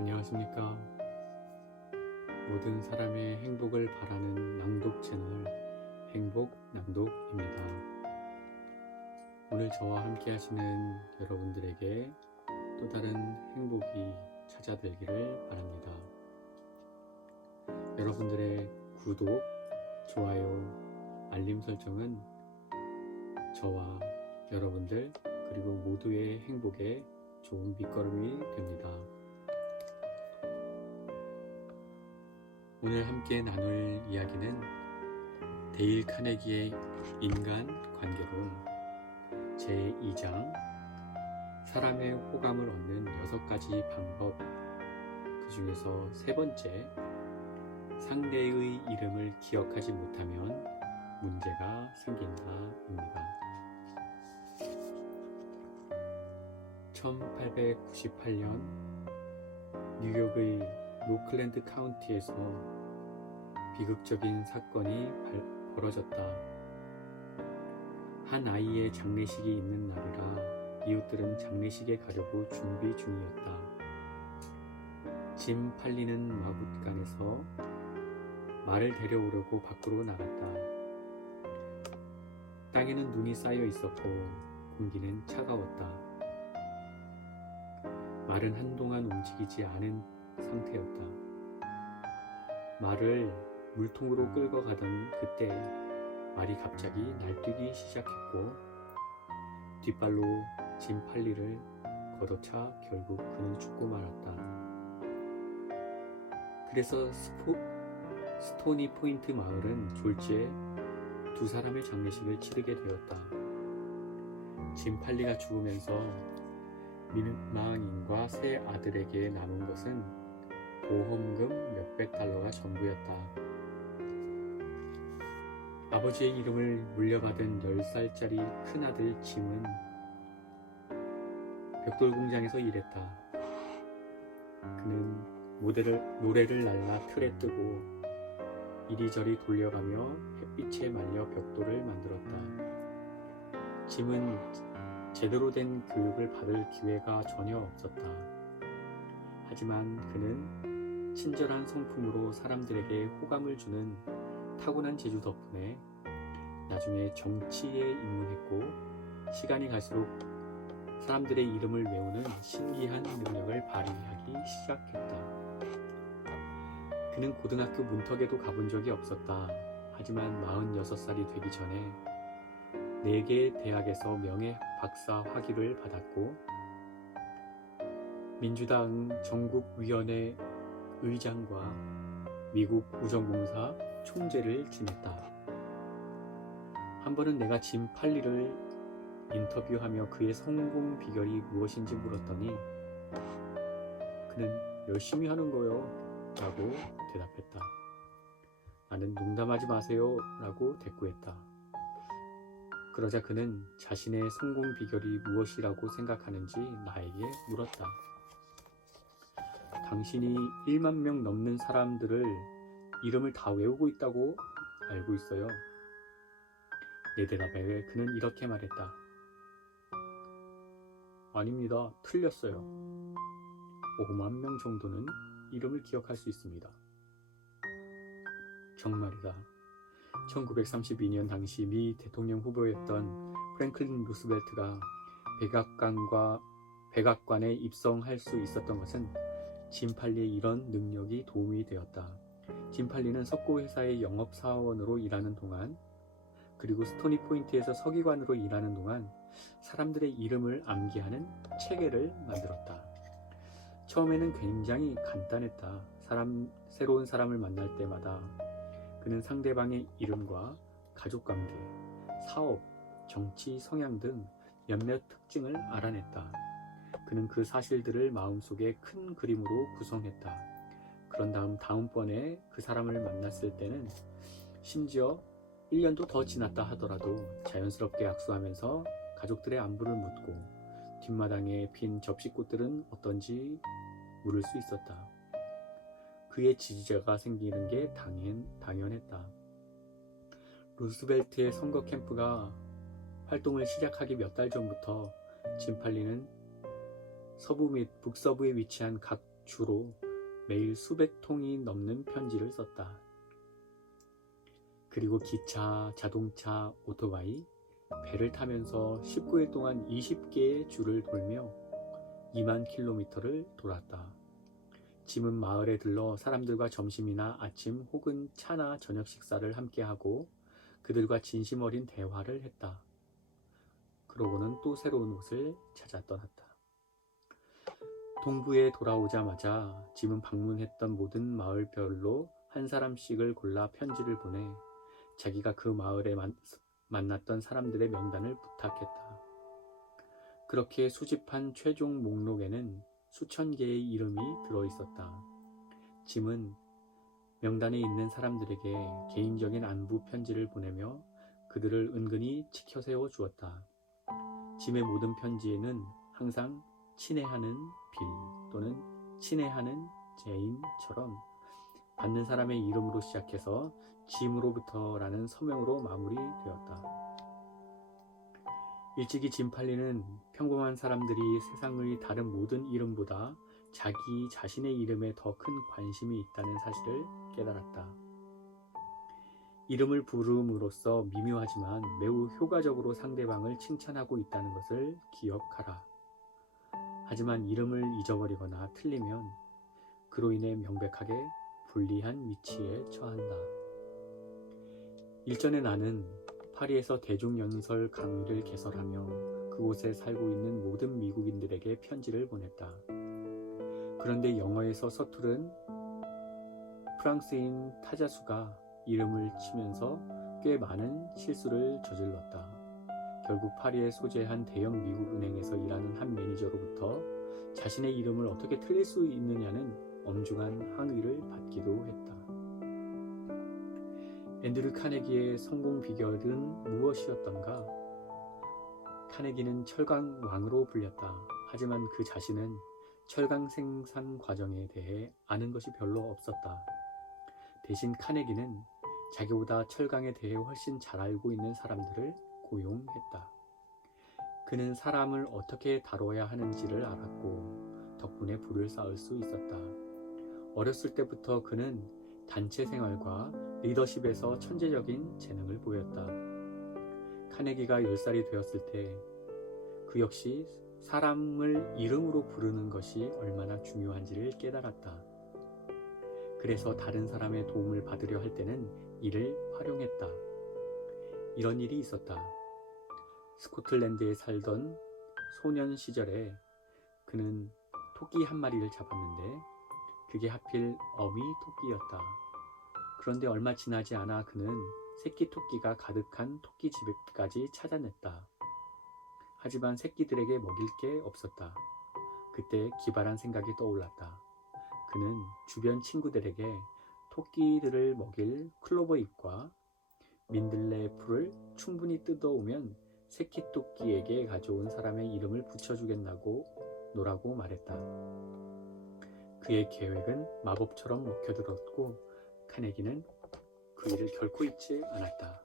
안녕하십니까. 모든 사람의 행복을 바라는 낭독 채널 행복 낭독입니다. 오늘 저와 함께 하시는 여러분들에게 또 다른 행복이 찾아들기를 바랍니다. 여러분들의 구독, 좋아요, 알림 설정은 저와 여러분들 그리고 모두의 행복에 좋은 밑거름이 됩니다. 오늘 함께 나눌 이야기는 데일 카네기의 인간 관계론 제2장 사람의 호감을 얻는 여섯 가지 방법 그 중에서 세 번째 상대의 이름을 기억하지 못하면 문제가 생긴다입니다. 1898년 뉴욕의 로클랜드 카운티에서 비극적인 사건이 발- 벌어졌다. 한 아이의 장례식이 있는 날이라 이웃들은 장례식에 가려고 준비 중이었다. 짐 팔리는 마굿간에서 말을 데려오려고 밖으로 나갔다. 땅에는 눈이 쌓여 있었고 공기는 차가웠다. 말은 한동안 움직이지 않은 상태였다. 말을 물통으로 끌고 가던 그때 말이 갑자기 날뛰기 시작했고 뒷발로 짐 팔리를 걷어차 결국 그는 죽고 말았다. 그래서 스포, 스토니 포인트 마을은 졸지에 두 사람의 장례식을 치르게 되었다. 짐 팔리가 죽으면서 민망인과 세 아들에게 남은 것은 보험금 몇백 달러가 전부였다. 아버지의 이름을 물려받은 10살짜리 큰아들 짐은 벽돌 공장에서 일했다. 그는 모델을, 노래를 날라 틀에 뜨고 이리저리 돌려가며 햇빛에 말려 벽돌을 만들었다. 짐은 제대로 된 교육을 받을 기회가 전혀 없었다. 하지만 그는 친절한 성품으로 사람들에게 호감을 주는 타고난 재주 덕분에 나중에 정치에 입문했고 시간이 갈수록 사람들의 이름을 외우는 신기한 능력을 발휘하기 시작했다. 그는 고등학교 문턱에도 가본 적이 없었다. 하지만 46살이 되기 전에 4개의 대학에서 명예 박사 학위를 받았고 민주당 전국위원회 의장과 미국 우정공사 총재를 지냈다. 한 번은 내가 짐 팔리를 인터뷰하며 그의 성공 비결이 무엇인지 물었더니 그는 열심히 하는 거요 라고 대답했다. 나는 농담하지 마세요 라고 대꾸했다. 그러자 그는 자신의 성공 비결이 무엇이라고 생각하는지 나에게 물었다. 당신이 1만 명 넘는 사람들을 이름을 다 외우고 있다고 알고 있어요. 내 대답에 그는 이렇게 말했다. 아닙니다. 틀렸어요. 5만 명 정도는 이름을 기억할 수 있습니다. 정말이다. 1932년 당시 미 대통령 후보였던 프랭클린 루스벨트가 백악관과 백악관에 입성할 수 있었던 것은 짐팔리의 이런 능력이 도움이 되었다. 짐팔리는 석고 회사의 영업 사원으로 일하는 동안 그리고 스토니 포인트에서 서기관으로 일하는 동안 사람들의 이름을 암기하는 체계를 만들었다. 처음에는 굉장히 간단했다. 사람 새로운 사람을 만날 때마다 그는 상대방의 이름과 가족관계, 사업, 정치 성향 등 몇몇 특징을 알아냈다. 그는 그 사실들을 마음속에 큰 그림으로 구성했다. 그런 다음 다음번에 그 사람을 만났을 때는 심지어 1년도 더 지났다 하더라도 자연스럽게 악수하면서 가족들의 안부를 묻고 뒷마당에 핀 접시꽃들은 어떤지 물을 수 있었다. 그의 지지자가 생기는 게 당연, 당연했다. 루스벨트의 선거 캠프가 활동을 시작하기 몇 달 전부터 짐팔리는 서부 및 북서부에 위치한 각 주로 매일 수백 통이 넘는 편지를 썼다. 그리고 기차, 자동차, 오토바이, 배를 타면서 19일 동안 20개의 줄을 돌며 2만 킬로미터를 돌았다. 짐은 마을에 들러 사람들과 점심이나 아침 혹은 차나 저녁 식사를 함께하고 그들과 진심 어린 대화를 했다. 그러고는 또 새로운 옷을 찾아 떠났다. 동부에 돌아오자마자 짐은 방문했던 모든 마을별로 한 사람씩을 골라 편지를 보내 자기가 그 마을에 만, 만났던 사람들의 명단을 부탁했다. 그렇게 수집한 최종 목록에는 수천 개의 이름이 들어 있었다. 짐은 명단에 있는 사람들에게 개인적인 안부 편지를 보내며 그들을 은근히 지켜 세워 주었다. 짐의 모든 편지에는 항상 친애하는 빌 또는 친애하는 제인처럼 받는 사람의 이름으로 시작해서 짐으로부터라는 서명으로 마무리되었다. 일찍이 짐 팔리는 평범한 사람들이 세상의 다른 모든 이름보다 자기 자신의 이름에 더 큰 관심이 있다는 사실을 깨달았다. 이름을 부름으로써 미묘하지만 매우 효과적으로 상대방을 칭찬하고 있다는 것을 기억하라. 하지만 이름을 잊어버리거나 틀리면 그로 인해 명백하게 불리한 위치에 처한다. 일전에 나는 파리에서 대중연설 강의를 개설하며 그곳에 살고 있는 모든 미국인들에게 편지를 보냈다. 그런데 영어에서 서투른 프랑스인 타자수가 이름을 치면서 꽤 많은 실수를 저질렀다. 결국 파리에 소재한 대형 미국 은행에서 일하는 한 매니저로부터 자신의 이름을 어떻게 틀릴 수 있느냐는 엄중한 항의를 받기도 했다. 앤드류 카네기의 성공 비결은 무엇이었던가? 카네기는 철강 왕으로 불렸다. 하지만 그 자신은 철강 생산 과정에 대해 아는 것이 별로 없었다. 대신 카네기는 자기보다 철강에 대해 훨씬 잘 알고 있는 사람들을 고용했다. 그는 사람을 어떻게 다뤄야 하는지를 알았고 덕분에 부를 쌓을 수 있었다. 어렸을 때부터 그는 단체 생활과 리더십에서 천재적인 재능을 보였다. 카네기가 10살이 되었을 때 그 역시 사람을 이름으로 부르는 것이 얼마나 중요한지를 깨달았다. 그래서 다른 사람의 도움을 받으려 할 때는 이를 활용했다. 이런 일이 있었다. 스코틀랜드에 살던 소년 시절에 그는 토끼 한 마리를 잡았는데 그게 하필 어미 토끼였다. 그런데 얼마 지나지 않아 그는 새끼 토끼가 가득한 토끼 집까지 찾아냈다. 하지만 새끼들에게 먹일 게 없었다. 그때 기발한 생각이 떠올랐다. 그는 주변 친구들에게 토끼들을 먹일 클로버 잎과 민들레 풀을 충분히 뜯어오면 새끼 토끼에게 가져온 사람의 이름을 붙여주겠다고 노라고 말했다. 그의 계획은 마법처럼 먹혀들었고 카네기는 그 일을 결코 잊지 않았다.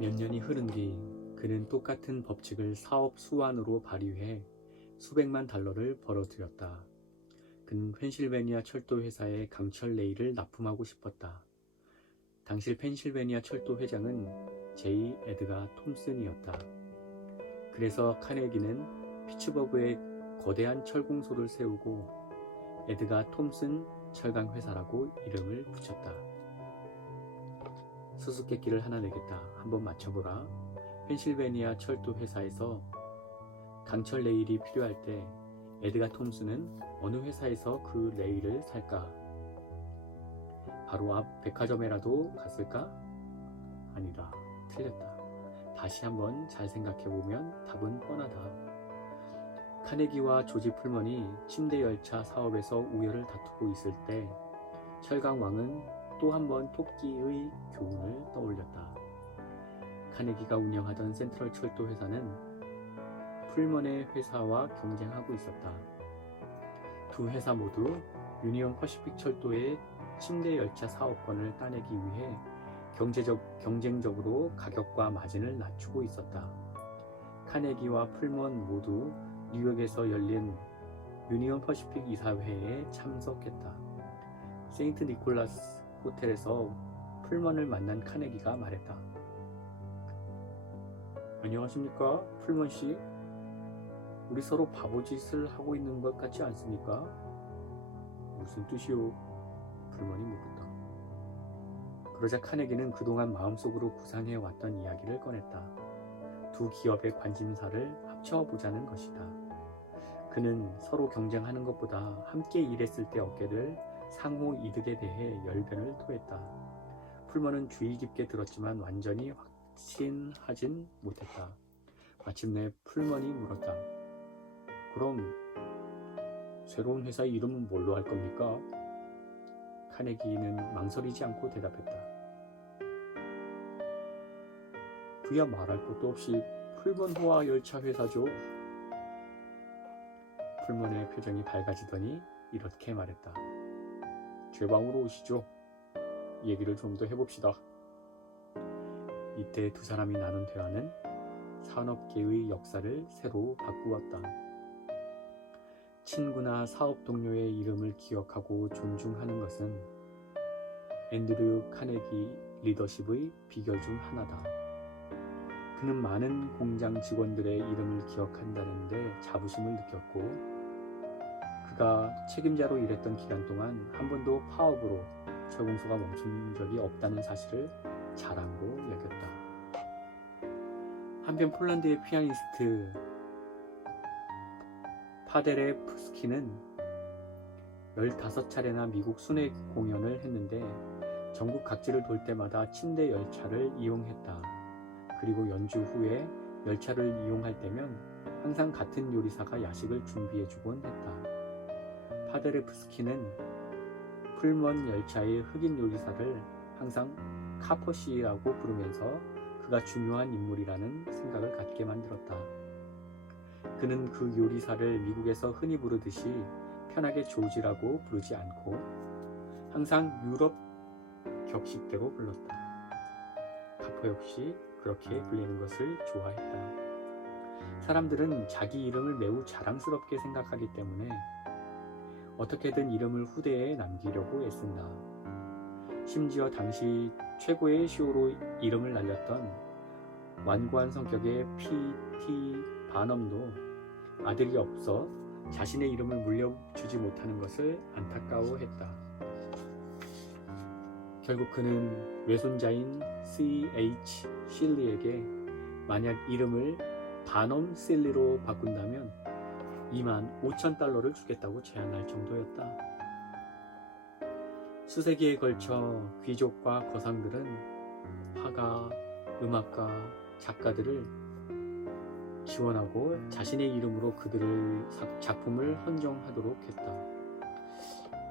몇 년이 흐른 뒤 그는 똑같은 법칙을 사업 수완으로 발휘해 수백만 달러를 벌어들였다. 그는 펜실베니아 철도 회사에 강철 레일을 납품하고 싶었다. 당시 펜실베니아 철도 회장은 제이 에드가 톰슨이었다. 그래서 카네기는 피츠버그에 거대한 철공소를 세우고 에드가 톰슨 철강 회사라고 이름을 붙였다. 수수께끼를 하나 내겠다. 한번 맞춰보라. 펜실베니아 철도 회사에서 강철 레일이 필요할 때 에드가 톰슨은 어느 회사에서 그 레일을 살까? 바로 앞 백화점에라도 갔을까? 아니다. 틀렸다. 다시 한번 잘 생각해보면 답은 뻔하다. 카네기와 조지 풀먼이 침대 열차 사업에서 우열을 다투고 있을 때 철강 왕은 또 한 번 토끼의 교훈을 떠올렸다. 카네기가 운영하던 센트럴 철도 회사는 풀먼의 회사와 경쟁하고 있었다. 두 회사 모두 유니온 퍼시픽 철도의 침대 열차 사업권을 따내기 위해 경제적, 경쟁적으로 가격과 마진을 낮추고 있었다. 카네기와 풀먼 모두 뉴욕에서 열린 유니온 퍼시픽 이사회에 참석했다. 세인트 니콜라스 호텔에서 풀먼을 만난 카네기가 말했다. 안녕하십니까, 풀먼 씨? 우리 서로 바보짓을 하고 있는 것 같지 않습니까? 무슨 뜻이오? 풀먼이 물었다. 그러자 카네기는 그동안 마음속으로 구상해 왔던 이야기를 꺼냈다. 두 기업의 관심사를 합쳐보자는 것이다. 그는 서로 경쟁하는 것보다 함께 일했을 때 얻게 될 상호 이득에 대해 열변을 토했다. 풀먼은 주의 깊게 들었지만 완전히 확신하진 못했다. 마침내 풀먼이 물었다. 그럼 새로운 회사 이름은 뭘로 할 겁니까? 카네기는 망설이지 않고 대답했다. 그야 말할 것도 없이 풀먼 호화 열차 회사죠. 풀먼의 표정이 밝아지더니 이렇게 말했다. 제 방으로 오시죠. 얘기를 좀 더 해봅시다. 이때 두 사람이 나눈 대화는 산업계의 역사를 새로 바꾸었다. 친구나 사업 동료의 이름을 기억하고 존중하는 것은 앤드류 카네기 리더십의 비결 중 하나다. 그는 많은 공장 직원들의 이름을 기억한다는데 자부심을 느꼈고, 그가 책임자로 일했던 기간 동안 한 번도 파업으로 철공소가 멈춘 적이 없다는 사실을 자랑으로 여겼다. 한편 폴란드의 피아니스트 파데레프스키는 15차례나 미국 순회 공연을 했는데 전국 각지를 돌 때마다 침대 열차를 이용했다. 그리고 연주 후에 열차를 이용할 때면 항상 같은 요리사가 야식을 준비해주곤 했다. 파데레프스키는 풀먼 열차의 흑인 요리사를 항상 카퍼시라고 부르면서 그가 중요한 인물이라는 생각을 갖게 만들었다. 그는 그 요리사를 미국에서 흔히 부르듯이 편하게 조지라고 부르지 않고 항상 유럽 격식대로 불렀다. 카퍼 역시 그렇게 불리는 것을 좋아했다. 사람들은 자기 이름을 매우 자랑스럽게 생각하기 때문에 어떻게든 이름을 후대에 남기려고 애쓴다. 심지어 당시 최고의 쇼로 이름을 날렸던 완고한 성격의 P.T. 바넘도 아들이 없어 자신의 이름을 물려주지 못하는 것을 안타까워했다. 결국 그는 외손자인 C.H. 실리에게 만약 이름을 바넘 실리로 바꾼다면 2만 5천 달러를 주겠다고 제안할 정도였다. 수세기에 걸쳐 귀족과 거상들은 화가, 음악가, 작가들을 지원하고 자신의 이름으로 그들의 작품을 헌정하도록 했다.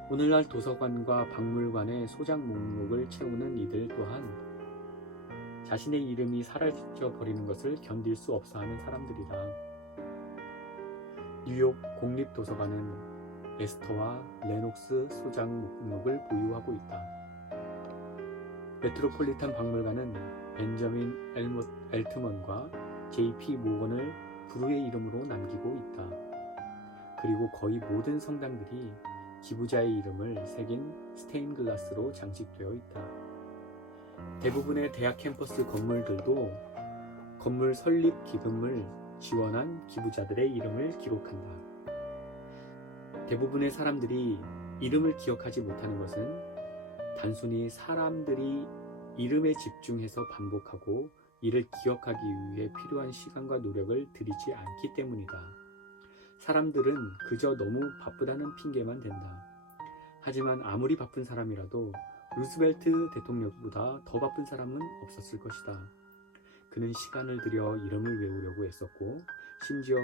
오늘날 도서관과 박물관의 소장 목록을 채우는 이들 또한 자신의 이름이 사라져 버리는 것을 견딜 수 없어 하는 사람들이다. 뉴욕 공립도서관은 에스터와 레녹스 소장 목록을 보유하고 있다. 메트로폴리탄 박물관은 벤저민 엘트먼과 J.P. 모건을 부르의 이름으로 남기고 있다. 그리고 거의 모든 성당들이 기부자의 이름을 새긴 스테인글라스로 장식되어 있다. 대부분의 대학 캠퍼스 건물들도 건물 설립 기금을 지원한 기부자들의 이름을 기록한다. 대부분의 사람들이 이름을 기억하지 못하는 것은 단순히 사람들이 이름에 집중해서 반복하고 이를 기억하기 위해 필요한 시간과 노력을 들이지 않기 때문이다. 사람들은 그저 너무 바쁘다는 핑계만 댄다. 하지만 아무리 바쁜 사람이라도 루스벨트 대통령보다 더 바쁜 사람은 없었을 것이다. 그는 시간을 들여 이름을 외우려고 애썼고 심지어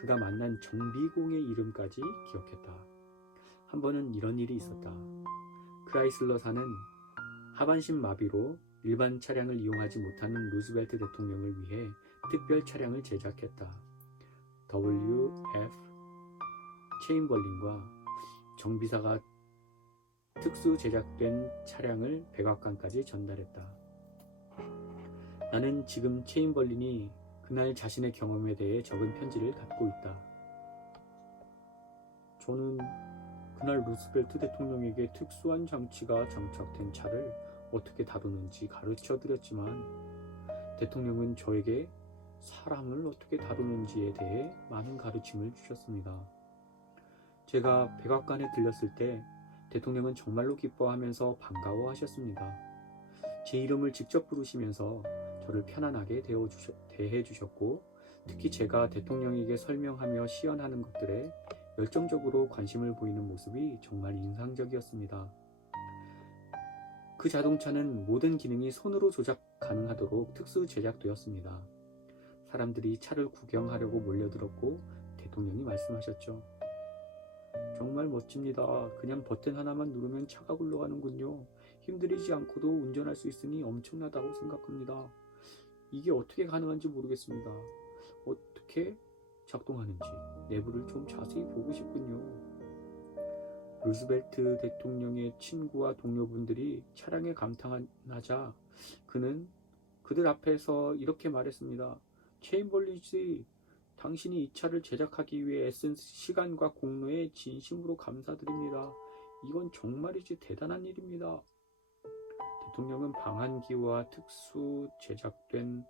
그가 만난 정비공의 이름까지 기억했다. 한 번은 이런 일이 있었다. 크라이슬러사는 하반신 마비로 일반 차량을 이용하지 못하는 루스벨트 대통령을 위해 특별 차량을 제작했다. W.F. 체인벌린과 정비사가 특수 제작된 차량을 백악관까지 전달했다. 나는 지금 체인벌린이 그날 자신의 경험에 대해 적은 편지를 갖고 있다. 저는 그날 루스벨트 대통령에게 특수한 장치가 장착된 차를 어떻게 다루는지 가르쳐 드렸지만 대통령은 저에게 사람을 어떻게 다루는지에 대해 많은 가르침을 주셨습니다. 제가 백악관에 들렸을 때 대통령은 정말로 기뻐하면서 반가워하셨습니다. 제 이름을 직접 부르시면서 저를 편안하게 대해 주셨고 특히 제가 대통령에게 설명하며 시연하는 것들에 열정적으로 관심을 보이는 모습이 정말 인상적이었습니다. 그 자동차는 모든 기능이 손으로 조작 가능하도록 특수 제작되었습니다. 사람들이 차를 구경하려고 몰려들었고 대통령이 말씀하셨죠. 정말 멋집니다. 그냥 버튼 하나만 누르면 차가 굴러가는군요. 힘들이지 않고도 운전할 수 있으니 엄청나다고 생각합니다. 이게 어떻게 가능한지 모르겠습니다. 어떻게 작동하는지 내부를 좀 자세히 보고 싶군요. 루스벨트 대통령의 친구와 동료분들이 차량에 감탄하자 그는 그들 앞에서 이렇게 말했습니다. 체인벌리지 당신이 이 차를 제작하기 위해 애쓴 시간과 공로에 진심으로 감사드립니다. 이건 정말이지 대단한 일입니다. 대통령은 방한기와 특수 제작된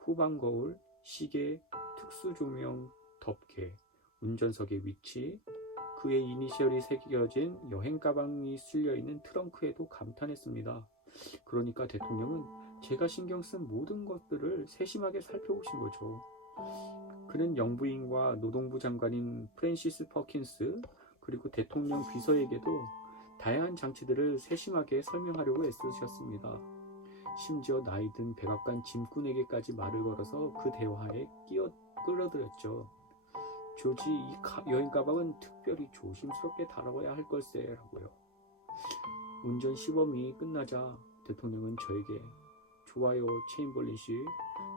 후방 거울, 시계, 특수 조명, 덮개, 운전석의 위치, 그의 이니셜이 새겨진 여행 가방이 실려 있는 트렁크에도 감탄했습니다. 그러니까 대통령은 제가 신경 쓴 모든 것들을 세심하게 살펴보신 거죠. 그는 영부인과 노동부 장관인 프랜시스 퍼킨스 그리고 대통령 비서에게도 다양한 장치들을 세심하게 설명하려고 애쓰셨습니다. 심지어 나이든 백악관 짐꾼에게까지 말을 걸어서 그 대화에 끼어 끌어들였죠. 조지 이 여행 가방은 특별히 조심스럽게 다뤄야 할 걸세라고요. 운전 시범이 끝나자 대통령은 저에게 좋아요 체인벌린 씨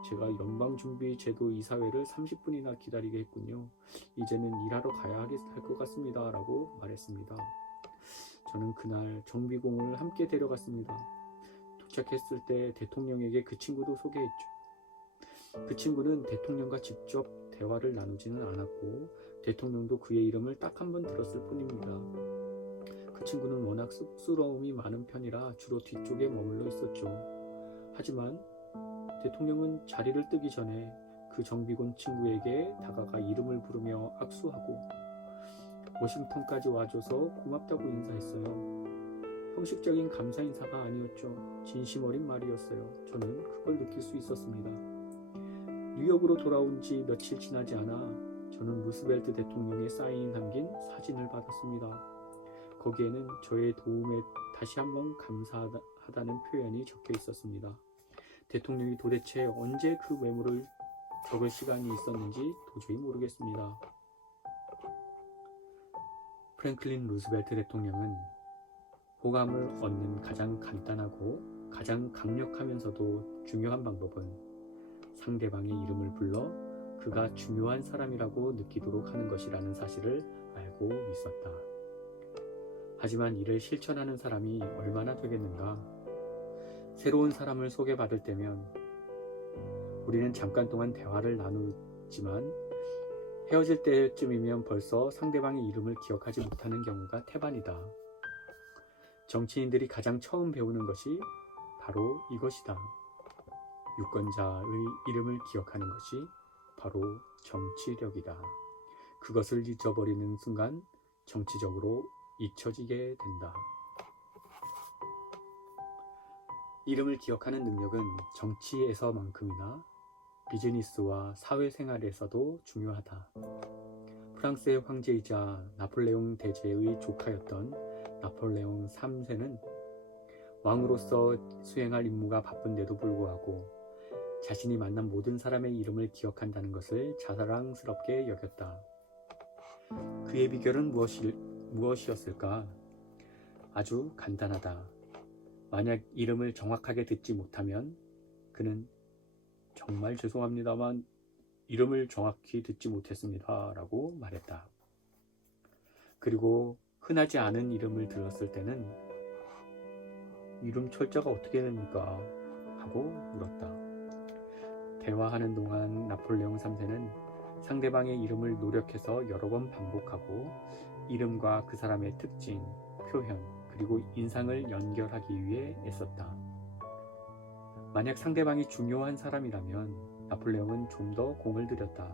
제가 연방준비제도 이사회를 30분이나 기다리게 했군요. 이제는 일하러 가야 할 것 같습니다. 라고 말했습니다. 저는 그날 정비공을 함께 데려갔습니다. 도착했을 때 대통령에게 그 친구도 소개했죠. 그 친구는 대통령과 직접 대화를 나누지는 않았고 대통령도 그의 이름을 딱 한 번 들었을 뿐입니다. 그 친구는 워낙 쑥스러움이 많은 편이라 주로 뒤쪽에 머물러 있었죠. 하지만 대통령은 자리를 뜨기 전에 그 정비군 친구에게 다가가 이름을 부르며 악수하고 워싱턴까지 와줘서 고맙다고 인사했어요. 형식적인 감사 인사가 아니었죠. 진심 어린 말이었어요. 저는 그걸 느낄 수 있었습니다. 뉴욕으로 돌아온 지 며칠 지나지 않아 저는 루스벨트 대통령의 사인이 담긴 사진을 받았습니다. 거기에는 저의 도움에 다시 한번 감사하다는 표현이 적혀 있었습니다. 대통령이 도대체 언제 그 메모를 적을 시간이 있었는지 도저히 모르겠습니다. 프랭클린 루스벨트 대통령은 호감을 얻는 가장 간단하고 가장 강력하면서도 중요한 방법은 상대방의 이름을 불러 그가 중요한 사람이라고 느끼도록 하는 것이라는 사실을 알고 있었다. 하지만 이를 실천하는 사람이 얼마나 되겠는가? 새로운 사람을 소개받을 때면 우리는 잠깐 동안 대화를 나누지만 헤어질 때쯤이면 벌써 상대방의 이름을 기억하지 못하는 경우가 태반이다. 정치인들이 가장 처음 배우는 것이 바로 이것이다. 유권자의 이름을 기억하는 것이 바로 정치력이다. 그것을 잊어버리는 순간 정치적으로 잊혀지게 된다. 이름을 기억하는 능력은 정치에서만큼이나 비즈니스와 사회생활에서도 중요하다. 프랑스의 황제이자 나폴레옹 대제의 조카였던 나폴레옹 3세는 왕으로서 수행할 임무가 바쁜데도 불구하고 자신이 만난 모든 사람의 이름을 기억한다는 것을 자랑스럽게 여겼다. 그의 비결은 무엇이, 무엇이었을까? 아주 간단하다. 만약 이름을 정확하게 듣지 못하면 그는 정말 죄송합니다만 이름을 정확히 듣지 못했습니다. 라고 말했다. 그리고 흔하지 않은 이름을 들었을 때는 이름 철자가 어떻게 됩니까? 하고 물었다. 대화하는 동안 나폴레옹 3세는 상대방의 이름을 노력해서 여러 번 반복하고 이름과 그 사람의 특징, 표현, 그리고 인상을 연결하기 위해 애썼다. 만약 상대방이 중요한 사람이라면 나폴레옹은 좀 더 공을 들였다.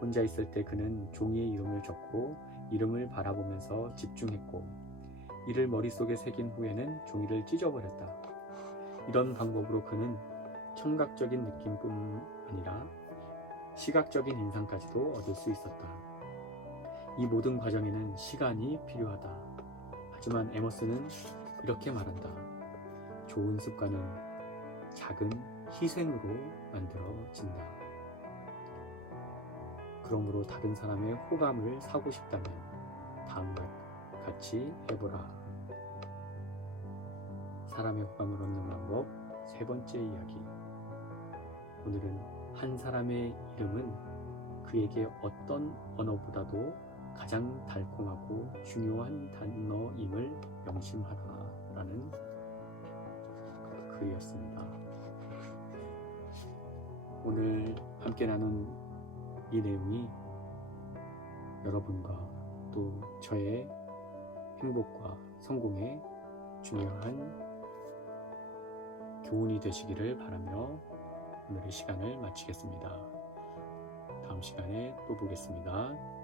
혼자 있을 때 그는 종이에 이름을 적고 이름을 바라보면서 집중했고 이를 머릿속에 새긴 후에는 종이를 찢어버렸다. 이런 방법으로 그는 청각적인 느낌뿐 아니라 시각적인 인상까지도 얻을 수 있었다. 이 모든 과정에는 시간이 필요하다. 하지만 에머스는 이렇게 말한다. 좋은 습관은 작은 희생으로 만들어진다. 그러므로 다른 사람의 호감을 사고 싶다면 다음과 같이 해보라. 사람의 호감을 얻는 방법 세 번째 이야기. 오늘은 한 사람의 이름은 그에게 어떤 언어보다도 가장 달콤하고 중요한 단어임을 명심하라라는 글이었습니다. 오늘 함께 나눈 이 내용이 여러분과 또 저의 행복과 성공에 중요한 교훈이 되시기를 바라며 오늘의 시간을 마치겠습니다. 다음 시간에 또 보겠습니다.